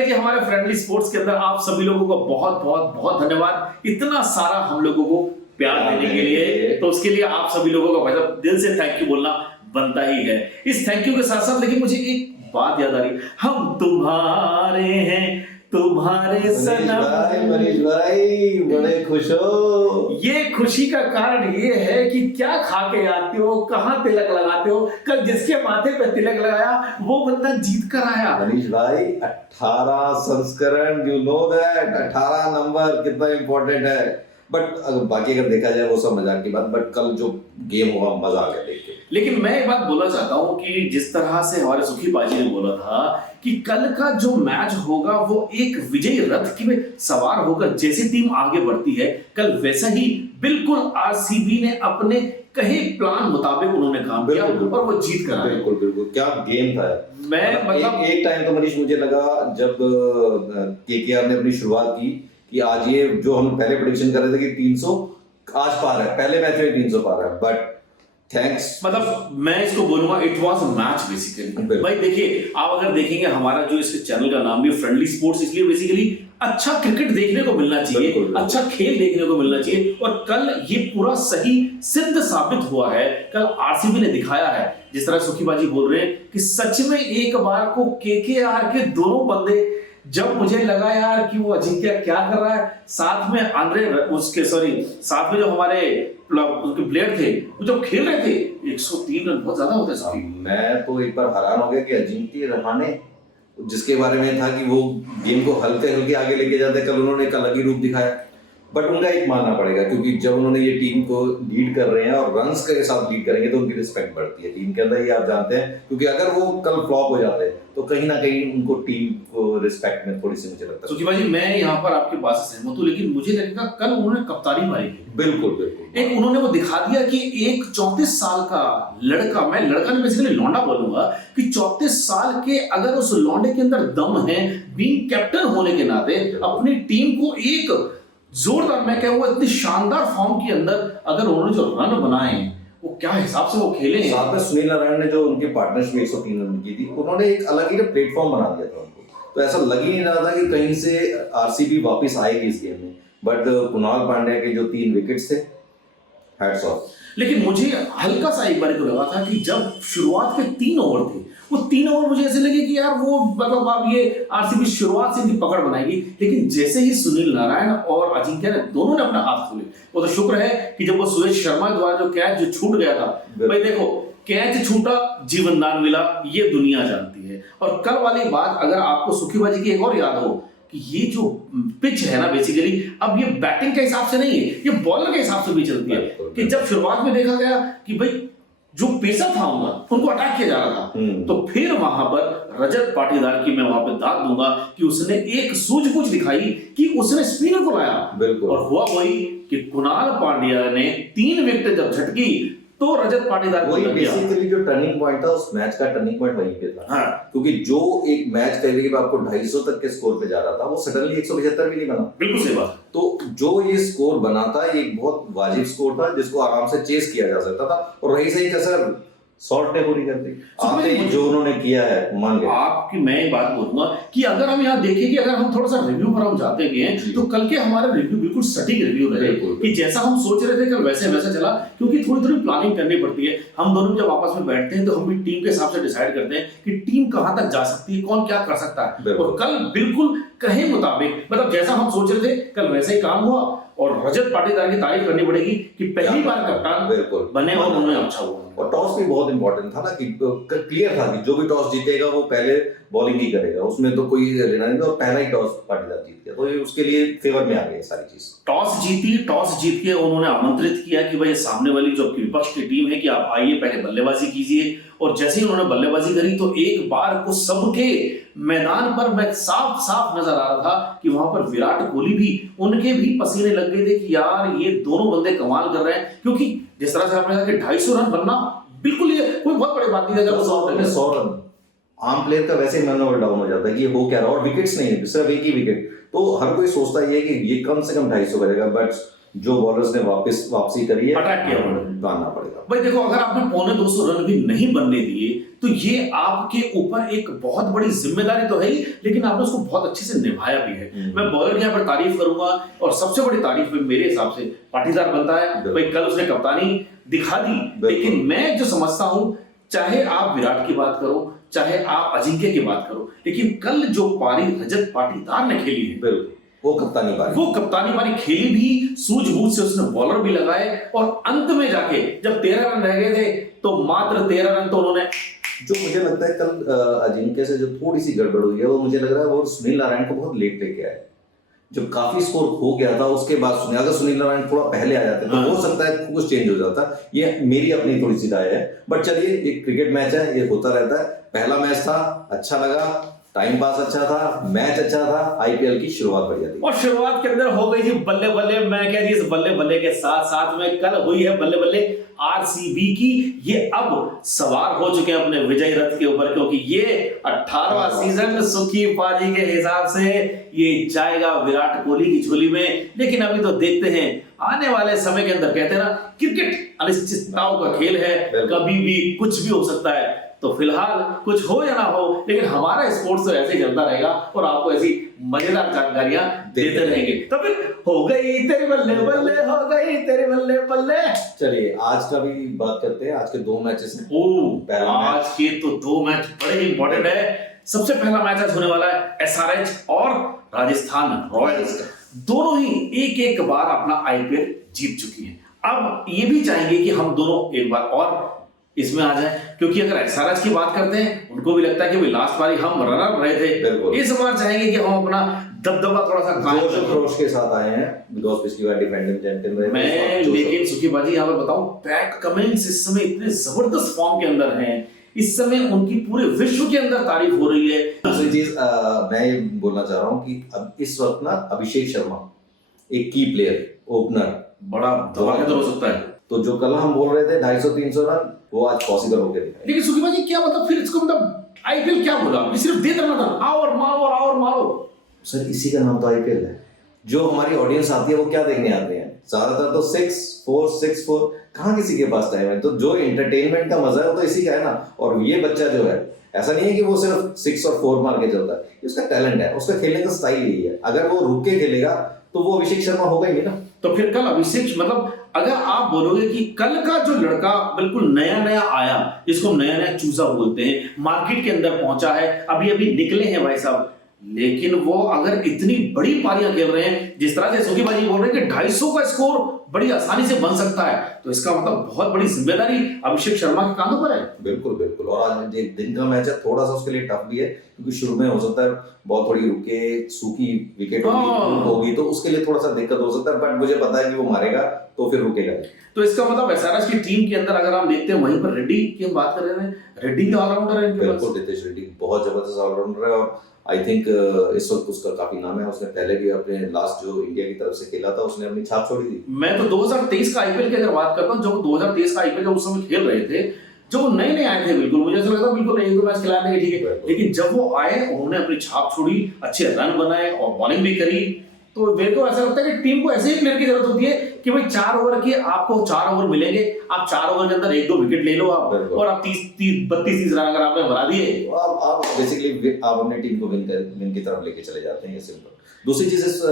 चलिए जी, हमारे friendly sports के अंदर आप सभी लोगों का बहुत बहुत बहुत धन्यवाद, इतना सारा हम लोगों को प्यार देने के लिए। तो उसके लिए आप सभी लोगों का भाई साहब दिल से थैंक यू बोलना बनता ही है। इस थैंक यू के साथ साथ लेकिन मुझे एक बात याद आ रही, हम तुम्हारे हैं तुम्हारे सनम। मनीष भाई बड़े खुश हो। ये खुशी का कारण ये है कि क्या खा के आते हो, कहाँ तिलक लगाते हो। कल जिसके माथे पे तिलक लगाया वो बंदा जीत कर आया। मनीष भाई 18 संस्करण, यू नो दैट 18 नंबर कितना इंपॉर्टेंट है। बट अगर बाकी अगर देखा जाए वो सब मजाक की बात, बट कल जो गेम हुआ मजा आ गया देख के। लेकिन मैं एक बात बोलना चाहता हूं कि जिस तरह से हमारे सुखी बाजी ने बोला था कि कल का जो मैच होगा वो एक विजयी रथ की में सवार होकर जैसी टीम आगे बढ़ती है, कल वैसा ही बिल्कुल आरसीबी ने अपने कहे प्लान मुताबिक उन्होंने काम किया और वो जीत कर आए। बिल्कुल बिल्कुल, क्या गेम था। मैं मतलब एक टाइम तो मनीष मुझे लगा जब केकेआर ने अपनी शुरुआत की कि आज ये जो हम पहले प्रेडिक्शन कर रहे थे कि 300 आज पार है, पहले मैच में 300 पार है, बट थैंक्स। मतलब मैं इसको बोलूंगा इट वाज मैच बेसिकली। भाई देखिए, आप अगर देखेंगे हमारा जो इस चैनल का नाम भी फ्रेंडली स्पोर्ट्स, इसलिए बेसिकली अच्छा क्रिकेट देखने को मिलना चाहिए, अच्छा खेल देखने को मिलना चाहिए। और कल ये पूरा सही सिद्ध साबित हुआ है। कल आरसीबी ने दिखाया है, जिस तरह सुखीबाजी बोल रहे हैं कि सच में एक बार को केकेआर के दोनों बंदे, जब मुझे लगा यार कि वो अजिंक्य क्या कर रहा है, साथ में आंद्रे उसके साथ में जो हमारे उसके प्लेयर थे वो जब खेल रहे थे 103 रन बहुत ज्यादा होता है। मैं तो एक बार हैरान हो गया कि अजिंक्य रहाणे, जिसके बारे में था कि वो गेम को हल्के हल्के आगे लेके जाते, कल उन्होंने एक अलग ही रूप दिखाया। बट उनका एक मानना पड़ेगा, क्योंकि जब उन्होंने ये टीम को लीड कर रहे हैं और रन्स के साथ लीड करेंगे तो उनकी रिस्पेक्ट बढ़ती है टीम के अंदर, ये आप जानते हैं। क्योंकि अगर वो कल फ्लॉप हो जाते तो कहीं ना कहीं उनको टीम को रिस्पेक्ट में थोड़ी सी मुझे लगता है। सुखीबाजी मैं यहाँ पर आपकी बात से सहमत हूँ, लेकिन मुझे लगेगा कल उन्होंने कप्तानी मारी थी। बिल्कुल बिल्कुल, एक उन्होंने वो दिखा दिया कि एक 34 साल का लड़का, मैं लड़का नहीं बेसिकली लौंडा बोलूंगा, कि 34 साल के अगर उस लौंडे के अंदर दम है, बीइंग कैप्टन होने के नाते अपनी टीम को एक जोरदार, मैं कहूंगा इतनी शानदार फॉर्म के अंदर अगर उन्होंने जो रन बनाए वो क्या हिसाब से वो खेले। साथ में सुनील नारायण ने जो उनके पार्टनर्स में 103 रन की थी, उन्होंने एक अलग ही प्लेटफॉर्म बना दिया था उनको। तो ऐसा लग ही नहीं रहा था कि कहीं से आरसीबी वापस आएगी इस गेम में। बट कुणाल पांड्या के जो 3 विकेट्स थे, हैट्स ऑफ। लेकिन मुझे हल्का सा एक बार को लगा था कि जब शुरुआत के 3 ओवर थे, वो 3 ओवर मुझे ऐसे लगे कि यार वो मतलब अब ये आरसीबी शुरुआत से इनकी पकड़ बनाएगी। लेकिन जैसे ही सुनील नारायण और अजिंक्य ने दोनों ने अपना हाथ खोले, वो तो शुक्र है कि जब वो सुरेश शर्मा द्वारा जो कैच जो छूट गया था, भाई देखो कैच छूटा जीवन दान मिला, ये दुनिया जानती है। और कल वाली बात अगर आपको सुखीबाजी की एक और याद हो कि ये जो पिच है ना बेसिकली अब ये बैटिंग के हिसाब से नहीं है, ये बॉलर के हिसाब से भी चलती है। कि जब शुरुआत में देखा गया कि भाई जो पेसर था उनको अटैक किया जा रहा था, तो फिर वहां पर रजत पाटीदार की मैं वहां पे दाद दूंगा कि उसने एक सूझबूझ दिखाई कि उसने स्पिनर को लाया। और हुआ वही कि कुणाल पांड्या ने 3 विकेट जब झटकी तो रजत पाटीदार को बेसिकली जो टर्निंग पॉइंट था उस मैच का, टर्निंग पॉइंट वहीं पे था। हाँ। क्योंकि जो एक मैच करीब आपको 250 तक के स्कोर पे जा रहा था, वो सडनली 175 भी नहीं बना। बिल्कुल सही बात। तो जो ये स्कोर बना था ये एक बहुत वाजिब स्कोर था, जिसको आराम से चेस किया जा सकता था। और रही सही कसर शॉर्ट टे पूरी कर दी आपने, जो उन्होंने किया है मान गया। आपकी मैं एक बात बोलूंगा कि अगर हम यहाँ देखें कि अगर हम थोड़ा सा रिव्यू पर हम जाते हैं तो कल के हमारा रिव्यू बिल्कुल सटीक रिव्यू रहे कि जैसा हम सोच रहे थे कल वैसे वैसा चला। क्योंकि थोड़ी थोड़ी प्लानिंग करनी पड़ती है। हम दोनों जब आपस में बैठते हैं तो हम भी टीम के हिसाब से डिसाइड करते हैं कि टीम कहां तक जा सकती है, कौन क्या कर सकता है। और कल बिल्कुल कहे मुताबिक मतलब जैसा हम सोच रहे थे कल वैसे ही काम हुआ। और रजत पाटीदार की तारीफ करनी पड़ेगी कि पहली बार कप्तान बने और उन्होंने अच्छा हुआ। और टॉस भी बहुत इंपॉर्टेंट था ना, कि क्लियर था कि जो भी टॉस जीतेगा वो पहले बॉलिंग ही करेगा, उसमें तो कोई लेना नहीं था। और पहला ही टॉस पाटीदार जीत गया, तो ये उसके लिए फेवर में आ गई सारी चीज। टॉस जीत के उन्होंने आमंत्रित किया कि भाई सामने वाली जो विपक्ष की टीम है कि आप आइए पहले बल्लेबाजी कीजिए। और जैसे ही उन्होंने बल्लेबाजी करी तो एक बार को सबके मैदान पर मैं साफ साफ नजर आ रहा था कि वहां पर विराट कोहली भी, उनके भी पसीने लग गए थे कि यार ये दोनों बंदे कमाल कर रहे हैं। क्योंकि जिस तरह से आपने कहा कि 250 रन बनना बिल्कुल ये कोई बहुत बड़ी बात नहीं है। अगर 100 रन आम प्लेयर का वैसे ही मन ओवर डाउन हो जाता है कि ये हो क्या रहा, और विकेट्स नहीं है, सिर्फ एक ही विकेट। तो हर कोई सोचता है कि ये कम से कम 250 करेगा, बट जो बॉलर्स ने वापसी करी है, अटैक किया उन्होंने। मानना पड़ेगा। भाई देखो, अगर आपने 250 रन भी नहीं बनने दिए तो ये आपके ऊपर एक बहुत बड़ी जिम्मेदारी तो है ही, लेकिन आपने उसको बहुत अच्छे से निभाया भी है। मैं बॉलर की यहाँ पर तारीफ करूंगा, और सबसे बड़ी तारीफ मेरे हिसाब से पाटीदार बनता है। भाई कल उसने कप्तानी दिखा दी, लेकिन मैं जो समझता हूं, चाहे आप विराट की बात करो, चाहे आप अजिंक्य की बात करो, लेकिन कल जो पारी रजत पाटीदार ने खेली है, बिल्कुल वो कप्तानी पारी खेली भी, सूझबूझ से उसने बॉलर भी लगाए, और अंत में जाके जब 13 रन रह गए थे तो मात्र 13 रन तो उन्होंने। जो मुझे लगता है कल अजिंक्य से जो थोड़ी सी गड़बड़ हुई है, वो मुझे लग रहा है वो सुनील नारायण को बहुत लेट लेके आए। जब काफी स्कोर हो गया था उसके बाद अगर सुनील नारायण थोड़ा पहले आ जाते तो हो सकता है कुछ चेंज हो जाता। ये मेरी अपनी थोड़ी सी राय है, बट चलिए, एक क्रिकेट मैच है, ये होता रहता है। पहला मैच था, अच्छा लगा, टाइम पास अच्छा था, मैच अच्छा था, आईपीएल की शुरुआत बढ़िया थी। और शुरुआत के अंदर हो गई थी बल्ले बल्ले। मैं कह रही इस बल्ले बल्ले के साथ साथ में कल हुई है बल्ले बल्ले आरसीबी की। ये अब सवार हो चुके हैं अपने विजय रथ के ऊपर, क्योंकि ये 18वां सीजन सुखी पाजी के हिसाब से ये जाएगा विराट कोहली की झोली में। लेकिन अभी तो देखते हैं आने वाले समय के अंदर, कहते हैं ना, क्रिकेट अनिश्चितताओं का खेल है, कभी भी कुछ भी हो सकता है। तो फिलहाल कुछ हो या ना हो, लेकिन हमारा स्पोर्ट्स तो ऐसे ही चलता रहेगा और आपको ऐसी मजेदार जानकारियां देते रहेंगे। तो फिर हो गई तेरे बल्ले बल्ले, हो गई तेरे बल्ले बल्ले। चलिए आज का भी बात करते हैं। आज के 2 मैचेस हैं। आज के तो 2 मैच बड़े इंपॉर्टेंट है। सबसे पहला मैच आज होने वाला है एसआरएच और राजस्थान रॉयल्स का। दोनों ही एक एक बार अपना आईपीएल जीत चुकी हैं। अब ये भी चाहेंगे कि हम दोनों एक बार और इसमें आ जाए, क्योंकि अगर एसआरएच की बात करते हैं, उनको भी लगता है कि भाई लास्ट बारी हम रनर रहे थे, इस बार चाहेंगे कि हम अपना दबदबा थोड़ा सा कायम के साथ आए हैं, बिकॉज़ पिछली बार डिफेंडिंग चैंपियन रहे। मैं लेकिन सुखी बाजी यहाँ पर बताऊं, पैट कमिंस इस समय इतने जबरदस्त फॉर्म के अंदर हैं, इस समय उनकी पूरे विश्व के अंदर तारीफ हो रही है। दूसरी चीज मैं ये बोलना चाह रहा हूँ कि अब इस वक्त ना अभिषेक शर्मा एक की प्लेयर, ओपनर, बड़ा धमाकेदार हो सकता है। तो जो कल हम बोल रहे थे 250-300 रन, वो आज पॉसिबल हो गया। लेकिन सुखी बाजी क्या मतलब, फिर इसको मतलब आईपीएल क्या बोला, सिर्फ दे देना था, आओ और मारो और आओ और मारो। सर इसी का नाम तो आईपीएल है। जो हमारी ऑडियंस आती है वो क्या देखने आते हैं, ज्यादातर तो 6-4 कहाँ किसी के पास टाइम है। तो जो एंटरटेनमेंट का मजा है वो तो इसी का है ना। और ये बच्चा जो है, ऐसा नहीं है कि वो सिर्फ 6 और 4 मार के चलता है, उसका टैलेंट है, उसका खेलने का स्टाइल यही है। अगर वो रुक के खेलेगा तो वो अभिषेक शर्मा होगा ही नहीं ना। तो फिर कल अभिषेक, मतलब अगर आप बोलोगे कि कल का जो लड़का बिल्कुल नया नया आया, जिसको नया नया चूजा बोलते हैं, मार्केट के अंदर पहुंचा है, अभी अभी निकले हैं भाई साहब, लेकिन वो अगर इतनी बड़ी पारियां खेल रहे हैं, जिस तरह से सुखी बाजी बोल रहे हैं कि 250 का स्कोर बड़ी आसानी से बन सकता है, तो इसका मतलब बहुत बड़ी जिम्मेदारी अभिषेक शर्मा के कांधों पर है। बिल्कुल बिल्कुल। और आज एक दिन का मैच है, थोड़ा सा उसके लिए टफ भी है, क्योंकि शुरू में हो सकता है बहुत थोड़ी रुके सूखी विकेट होगी, तो उसके लिए थोड़ा सा दिक्कत हो सकता है, बट मुझे पता है कि वो मारेगा तो फिर रुकेगा। तो इसका मतलब एसआरएच की टीम के अंदर अगर हम देखते हैं, वहीं पर रेड्डी की हम बात कर रहे हैं, रेड्डी भी ऑलराउंडर है। बिल्कुल, रितेश रेड्डी बहुत जबरदस्त ऑलराउंडर है, और आई थिंक इस वक्त उसका काफी नाम है। उसने पहले भी अपने लास्ट जो इंडिया की तरफ से खेला था, उसने अपनी छाप छोड़ी थी। मैं तो 2023 का आईपीएल की अगर बात करता हूँ, जो 2023 का आईपीएल उस समय खेल रहे थे, जो नए नए आए थे, बिल्कुल मुझे ऐसा लगता बिल्कुल 1-2 मैच खिला देंगे, ठीक है, लेकिन जब वो आए उन्होंने अपनी छाप छोड़ी, अच्छे रन बनाए और बॉलिंग भी करी। तो मेरे को ऐसा लगता है कि टीम को ऐसे ही प्लेयर की जरूरत होती है कि भाई 4 ओवर की आपको 4 ओवर मिलेंगे, आप 4 ओवर के अंदर 1-2 विकेट ले लो आप, और आप 32 रन अगर आपने बना दिए, आप बेसिकली आप अपनी टीम को विन की तरफ लेके चले जाते हैं, ये सिंपल। दूसरी चीज इस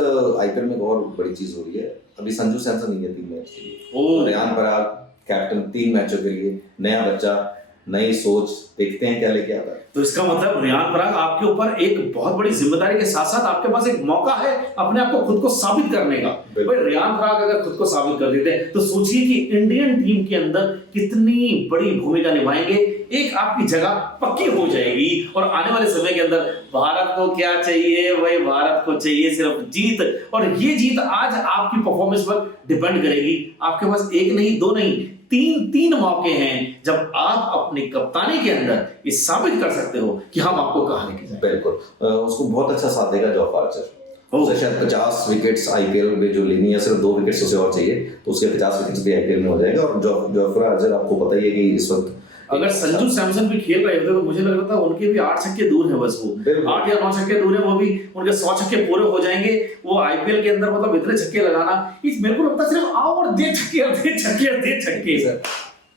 आईपीएल में और बड़ी चीज हो रही है, अभी संजू सैमसन नहीं है 3 मैच के लिए, रेयान पराग कैप्टन 3 मैचों के लिए, नया बच्चा, नई सोच, देखते हैं क्या लेके आता है। तो इसका मतलब रेयान पराग आपके ऊपर एक बहुत बड़ी जिम्मेदारी के साथ साथ आपके पास एक मौका है अपने आप को खुद को साबित करने का। भाई रेयान पराग अगर खुद को साबित कर देते हैं तो सोचिए कि इंडियन टीम के अंदर कितनी बड़ी भूमिका निभाएंगे, एक आपकी जगह पक्की हो जाएगी। और आने वाले समय के अंदर भारत को क्या चाहिए, भाई भारत को चाहिए सिर्फ जीत, और ये जीत आज आपकी परफॉर्मेंस पर डिपेंड करेगी। आपके पास 1 नहीं 2 नहीं 3 मौके हैं जब आप अपनी कप्तानी के अंदर ये साबित कर सकते हो कि हम आपको कहां लेके जाएं। बिल्कुल, उसको बहुत अच्छा साथ देगा जॉफ आर्चर। उसे शायद 50 विकेट्स आईपीएल में जो लेनी है, सिर्फ 2 विकेट्स उसे और चाहिए, तो उसके 50 विकेट्स भी आईपीएल में हो जाएगा। और जॉफ आर्चर आपको पता ही है कि इस वक्त अगर संजू सैमसन भी खेल रहे होते तो मुझे लग रहा था उनके भी 8 छक्के दूर है, बस वो 8 या 9 छक्के दूर है, वो भी उनके 100 छक्के पूरे हो जाएंगे। वो आईपीएल के अंदर मतलब इतने छक्के लगाना, इस मेरे को लगता है सिर्फ आओ और दे छक्के और दे छक्के और दे छक्के। सर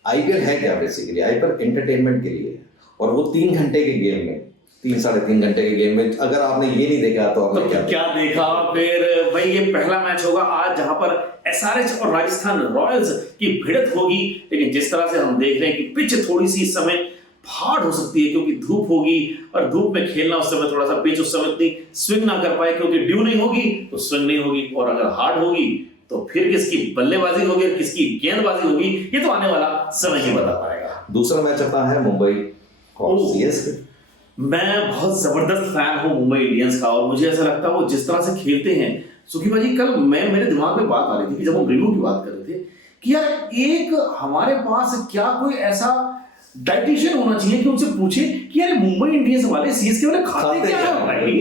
आईपीएल है क्या बेसिकली? आईपीएल एंटरटेनमेंट के लिए है, और वो 3 घंटे के गेम में, 3-3.5 घंटे के गेम में अगर आपने ये नहीं देखा तो आपने क्या देखा? फिर भाई ये पहला मैच होगा आज जहां पर एसआरएच और राजस्थान रॉयल्स की भिड़ंत होगी, लेकिन जिस तरह से हम देख रहे हैं कि पिच थोड़ी सी इस समय हार्ड हो सकती है क्योंकि धूप होगी, और धूप में खेलना उस समय थोड़ा सा पिच उस समय इतनी स्विंग ना कर पाए, क्योंकि ड्यू नहीं होगी तो स्विंग नहीं होगी, और अगर हार्ड होगी तो फिर किसकी बल्लेबाजी होगी और किसकी गेंदबाजी होगी, ये तो आने वाला समय ही बता पाएगा। दूसरा मैच अपना है मुंबई और सीएसके। मैं बहुत जबरदस्त फैन हूं मुंबई इंडियंस का, और मुझे ऐसा लगता है वो जिस तरह से खेलते हैं। सुखी भाई कल मेरे दिमाग में बात आ रही थी कि जब हम रिव्यू की बात कर रहे थे कि यार एक हमारे पास क्या कोई ऐसा डाइटिशियन होना चाहिए कि उनसे पूछे कि यार मुंबई इंडियंस वाले सीएसके वाले खाते क्या है भाई?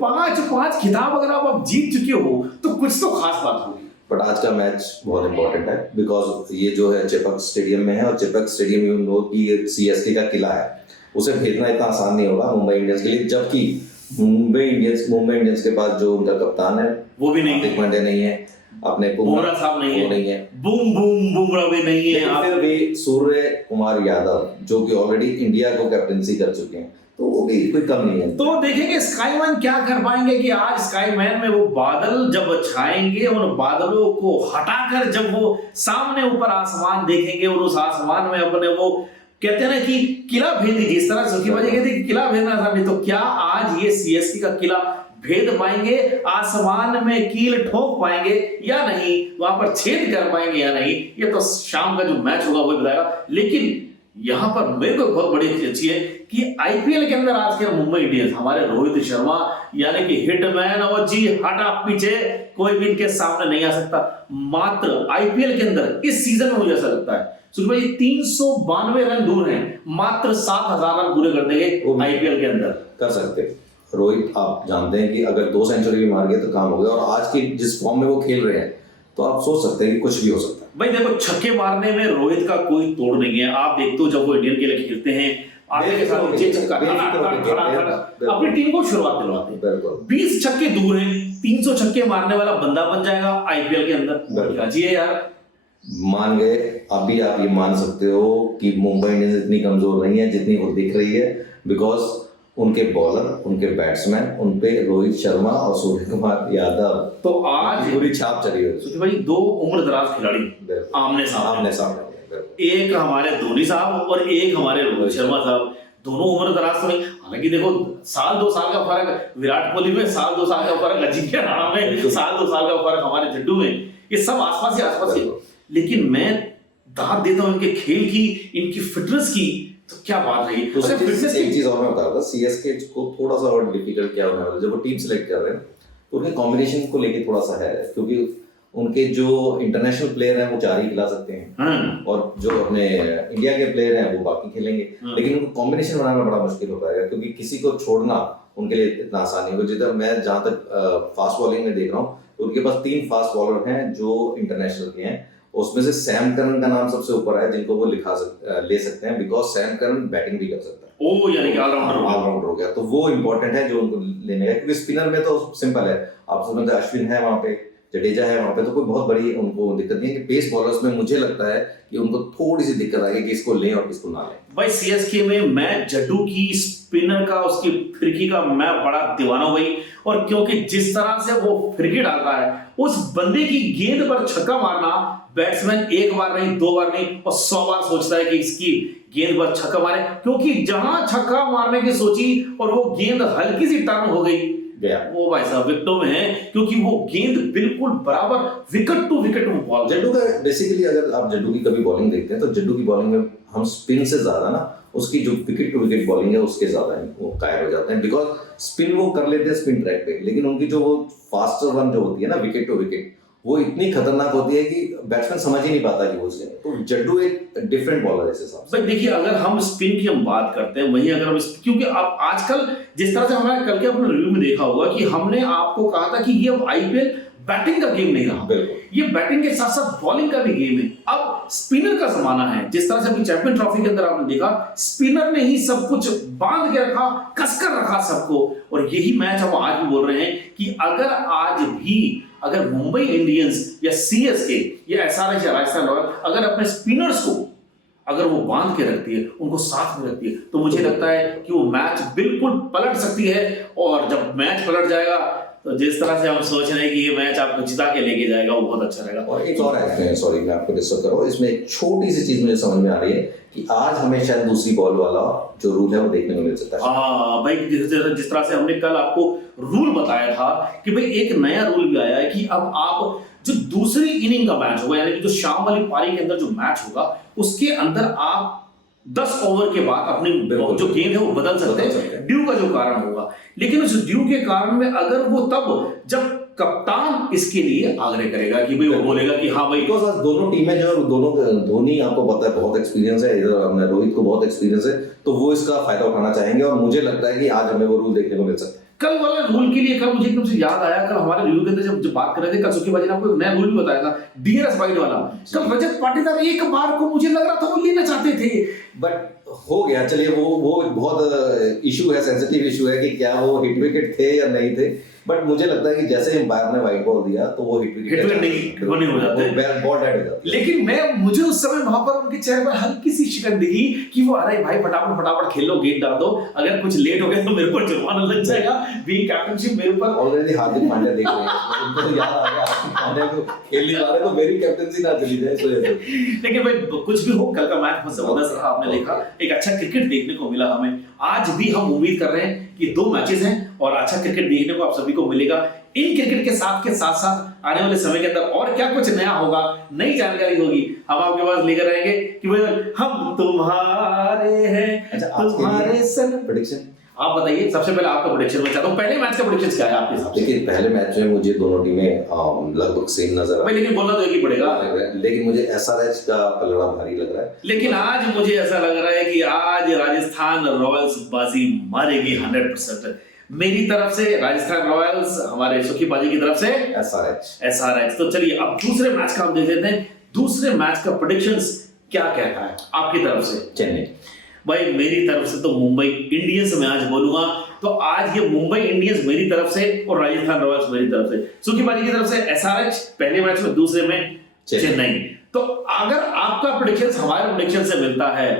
5 खिताब अगर आप जीत चुके हो तो कुछ तो खास बात होगी। बट आज का मैच बहुत इंपॉर्टेंट है बिकॉज ये जो है चेपक स्टेडियम में है, और चेपक स्टेडियम यू नो कि सीएसके का किला है, उसे भेजना इतना आसान नहीं होगा मुंबई इंडियंस के लिए, जबकि मुंबई इंडियंस के पास जो उनका कप्तान है वो भी नहीं, हार्दिक पांड्या नहीं है, अपने बुमराह साहब नहीं है, बुमराह भी नहीं है, फिर भी सूर्य कुमार यादव जो कि ऑलरेडी इंडिया को कैप्टनसी कर चुके हैं, तो वो भी कोई कम नहीं है। तो देखेंगे स्काईमैन क्या कर पाएंगे कि आज स्काईमैन में वो बादल जब छाएंगे, उन बादलों को हटाकर जब वो सामने ऊपर आसमान देखेंगे और उस आसमान में अपने वो कहते हैं ना कि किला भेद दीजिए, इस तरह सुखी भाई कहते हैं कि किला भेदना था, नहीं तो क्या आज ये सीएसके का किला भेद पाएंगे? आसमान में कील ठोक पाएंगे या नहीं, वहां पर छेद कर पाएंगे या नहीं, ये तो शाम का जो मैच होगा वही बताएगा। लेकिन यहां पर मेरे को बहुत बड़ी चीज अच्छी है कि आईपीएल के अंदर आज के मुंबई इंडियंस हमारे रोहित शर्मा यानी कि हिटमैन, और जी हटा पीछे कोई भी इनके सामने नहीं आ सकता। मात्र आईपीएल के अंदर इस सीजन में मुझे ऐसा लगता है सुखी भाई 392 रन दूर हैं, मात्र 7000 रन पूरे कर देंगे आईपीएल के अंदर। कर सकते रोहित, आप जानते हैं कि अगर 2 सेंचुरी भी मार गए तो काम हो गया, और आज की जिस फॉर्म में वो खेल रहे हैं तो आप सोच सकते हैं कि कुछ भी हो सकता है। भाई देखो छक्के मारने में रोहित का कोई तोड़ नहीं है, आप देखते हो जब वो इंडियन के लिए खेलते हैं आगे के साथ नीचे छक्का अपनी टीम को शुरुआत दिलवाते हैं। 20 छक्के दूर हैं, 300 छक्के मारने वाला बंदा बन जाएगा आईपीएल के अंदर। जी यार मान गए, अभी आप ये मान सकते हो कि मुंबई इंडियंस इतनी कमजोर नहीं है जितनी वो दिख रही है, बिकॉज उनके बॉलर, उनके बैट्समैन, उनपे रोहित शर्मा और सूर्य कुमार यादव, तो आज पूरी छाप चली हुई भाई। 2 उम्रदराज खिलाड़ी आमने सामने, एक हमारे धोनी साहब और एक हमारे रोहित शर्मा साहब, दोनों उम्रदराज तो नहीं, हालांकि देखो 1-2 साल का फर्क विराट कोहली में, 1-2 साल का फर्क अजिंक्य रहाणे में, 1-2 साल का फर्क हमारे जड्डू में, ये सब आसपास ही। लेकिन मैं दाद देता हूं इनके खेल की, इनकी फिटनेस की, तो क्या बात रही। तो फिटनेस एक चीज और मैं बता रहा था, सीएसके को थोड़ा सा और डिफिकल्ट क्या होने वाला है जब वो टीम सेलेक्ट कर रहे हैं, तो उनके कॉम्बिनेशन को लेके थोड़ा सा है, क्योंकि उनके जो इंटरनेशनल प्लेयर हैं वो 4 ही खिला सकते हैं, और जो अपने इंडिया के प्लेयर हैं वो बाकी खेलेंगे, लेकिन उनको कॉम्बिनेशन बनाना बड़ा मुश्किल हो पाएगा, क्योंकि किसी को छोड़ना उनके लिए इतना आसान नहीं होगा। जिधर मैं जहां तक फास्ट बॉलिंग में देख रहा हूँ, तो उनके पास 3 फास्ट बॉलर हैं जो इंटरनेशनल के हैं, उसमें से सैम करन का नाम सबसे ऊपर है जिनको वो ले सकते हैं, बिकॉज सैम करन बैटिंग भी कर सकता है। ओ यानी कि ऑलराउंडर हो गया, तो वो इंपॉर्टेंट है जो उनको लेने का, क्योंकि स्पिनर में तो सिंपल है, आप समझते हैं अश्विन है वहां पे, जडेजा है वहां पे, तो कोई बहुत बड़ी उनको दिक्कत नहीं है। कि पेस बॉलर्स में मुझे लगता है कि उनको थोड़ी सी दिक्कत आएगी कि इसको लें और किसको ना लें। भाई सीएसके में मैं जड्डू की स्पिनर का, उसकी फिरकी का मैं बड़ा दीवाना हुई, और क्योंकि जिस तरह से वो फिरकी डालता है, उस बंदे की गेंद पर छक्का मारना बैट्समैन 1 बार नहीं 2 बार नहीं और 100 बार सोचता है कि इसकी गेंद पर छक्का मारे, क्योंकि जहां छक्का मारने की सोची और वो गेंद हल्की सी टर्न हो गई, वो भाई साहब विकेटों में है, क्योंकि वो गेंद बिल्कुल बराबर विकेट टू विकेट में बॉल। जड्डू का बेसिकली अगर आप जड्डू की कभी बॉलिंग देखते हैं तो जड्डू की बॉलिंग में हम स्पिन से ज्यादा ना उसकी जो विकेट टू विकेट बॉलिंग है उसके ज्यादा वो कायर हो जाते हैं, बिकॉज स्पिन वो कर लेते हैं स्पिन ट्रैक पे, लेकिन उनकी जो वो फास्टर रन जो होती है ना विकेट टू विकेट, वो इतनी खतरनाक होती है कि बैट्समैन समझ ही नहीं पाता कि वो उसने, तो जड्डू एक डिफरेंट बॉलर है इस हिसाब से। भाई देखिए अगर हम स्पिन की हम बात करते हैं, वहीं अगर हम क्योंकि अब आजकल जिस तरह से हमारे कल के अपने रिव्यू में देखा होगा कि हमने आपको कहा था कि ये अब आईपीएल बैटिंग का गेम नहीं रहा, ये बैटिंग के साथ साथ बॉलिंग का भी गेम है। अब स्पिनर का जमाना है, जिस तरह से अभी चैंपियन ट्रॉफी के अंदर आपने देखा स्पिनर ने ही सब कुछ बांध के रखा, कसकर रखा सबको। और यही मैच हम आज भी बोल रहे हैं कि अगर मुंबई इंडियंस या सीएसके या एसआरएच या राजस्थान रॉयल अगर अपने स्पिनर्स को अगर वो बांध के रखती है, उनको साथ में रखती है, तो मुझे लगता है कि वो मैच बिल्कुल पलट सकती है। और जब मैच पलट जाएगा तो जिस तरह से हम सोच रहे हैं कि ये मैच आपको जिता के लेके जाएगा, वो बहुत अच्छा रहेगा। और एक और है, सॉरी मैं आपको डिस्टर्ब कर रहा हूँ, इसमें एक छोटी सी चीज मुझे समझ में आ रही है कि आज हमें शायद दूसरी बॉल वाला जो रूल है वो देखने को मिल सकता है। हाँ भाई, जिस तरह से हमने कल आपको रूल बताया था कि भाई एक नया रूल भी आया है कि अब आप जो दूसरी इनिंग का मैच होगा, यानी कि जो शाम वाली पारी के अंदर जो मैच होगा, उसके अंदर आप 10 ओवर के बाद अपनी जो गेंद है वो बदल सकते हैं, ड्यू का जो कारण होगा। लेकिन उस ड्यू के कारण में अगर वो तब जब कप्तान इसके लिए आग्रह करेगा कि भाई वो बोलेगा कि हाँ भाई, बिकॉज आज दोनों टीमें जो दोनों, धोनी आपको पता है बहुत एक्सपीरियंस है, इधर हमने रोहित को बहुत एक्सपीरियंस है, तो वो इसका फायदा उठाना चाहेंगे। और मुझे लगता है कि आज हमें वो रूल देखने को मिल सकता है। कल वाले रूल के लिए कल मुझे एकदम से याद आया, कल हमारे रिव्यू के अंदर जब बात कर रहे थे, कल सुखीबाजी ने आपको एक नया रूल भी बताया था, डीआरएस वाइड वाला। कल रजत पाटीदार एक बार को मुझे लग रहा था वो लेना चाहते थे, बट हो गया। चलिए वो बहुत इशू है, सेंसिटिव इशू है कि क्या वो हिट विकेट थे या नहीं थे। बट मुझे लगता है कि जैसे एम्पायर ने वाइट बॉल दिया तो वो हिट विकेट नहीं हो जाते, बॉल डेड हो जाती। लेकिन मुझे उस समय वहां पर उनके चेहरे पर हल्की सी शिकन दिखी कि वो अरे भाई फटाफट खेल लो, गेंद डाल दो, अगर कुछ लेट हो गया तो मेरे पर जुर्माना लग जाएगा, बीइंग कैप्टनशिप मेरे ऊपर। ऑलरेडी हार्दिक पांड्या देख रहे हैं, उनको याद आ गया हार्दिक पांड्या को खेल नहीं पा रहे तो मेरी कैप्टनसी ना चली जाए इस वजह से। लेकिन भाई कुछ भी हो, कल का मैच बहुत जबरदस्त रहा, आपने देखा एक अच्छा क्रिकेट देखने को मिला हमें। आज भी हम उम्मीद कर रहे हैं कि 2 मैचेस हैं और अच्छा क्रिकेट देखने को आप सभी को मिलेगा। इन क्रिकेट के साथ आने वाले समय के अंदर और क्या कुछ नया होगा, नई जानकारी होगी, हम आपके पास लेकर आएंगे कि भाई हम तुम्हारे हैं। अच्छा, तुम्हारे संग प्रेडिक्शन आप बताइए, सबसे पहले आपका प्रेडिक्शन मैं चाहता हूं, पहले मैच का प्रेडिक्शन क्या है आपके हिसाब से? देखिए पहले मैच में मुझे दोनों टीमें लगभग सेम नजर आ भाई, लेकिन बोलना तो एक ही पड़ेगा, लेकिन मुझे एसआरएच का पलड़ा भारी लग रहा है। लेकिन आज मुझे ऐसा लग रहा है कि आज राजस्थान रॉयल्स बाजी मारेगी 100%। मेरी तरफ से राजस्थान रॉयल्स, हमारे सुखीबाजी की तरफ से एसआरएच। तो चलिए अब दूसरे मैच का हम देख लेते हैं, दूसरे मैच का प्रेडिक्शंस क्या कहता है आपकी तरफ से? चेन्नई। भाई मेरी तरफ से तो मुंबई इंडियंस मैं आज बोलूंगा, तो आज ये मुंबई इंडियंस मेरी तरफ से और राजस्थान रॉयल्स मेरी तरफ से। सुखीबाजी की तरफ से एसआरएच पहले मैच में, दूसरे में चेन्नई। तो अगर आपका प्रेडिक्शन हमारे प्रेडिक्शन से मिलता है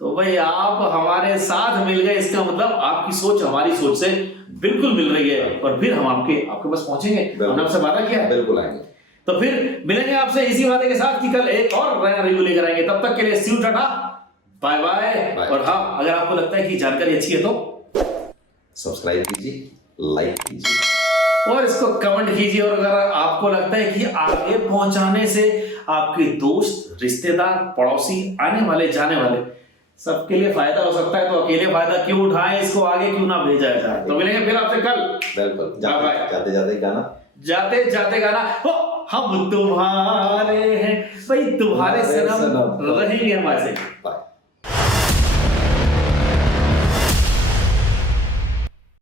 तो भाई आप हमारे साथ मिल गए, इसका मतलब आपकी सोच हमारी सोच से बिल्कुल मिल रही है, और फिर हम आपके पास पहुंचेंगे। हमने आपसे वादा किया, बिल्कुल आएंगे। तो फिर मिलेंगे आपसे इसी वादे के साथ कि कल एक और नया रिव्यू लेकर आएंगे। तब तक के लिए सी यू, टाटा, बाय बाय। और हाँ, अगर आपको लगता है कि जानकारी अच्छी है तो सब्सक्राइब कीजिए, लाइक कीजिए और इसको कमेंट कीजिए। और अगर आपको लगता है कि आगे पहुंचाने से आपके दोस्त, रिश्तेदार, पड़ोसी, आने वाले जाने वाले सबके लिए फायदा हो सकता है, तो अकेले फायदा क्यों उठाएं, इसको आगे क्यों ना भेजा जाए। तो मिलेंगे फिर आपसे कल। बिल्कुल। जाते जाते गाना हो, हम तुम्हारे हैं भाई, तुम्हारे सनम रहेंगे हमारे से। बाय।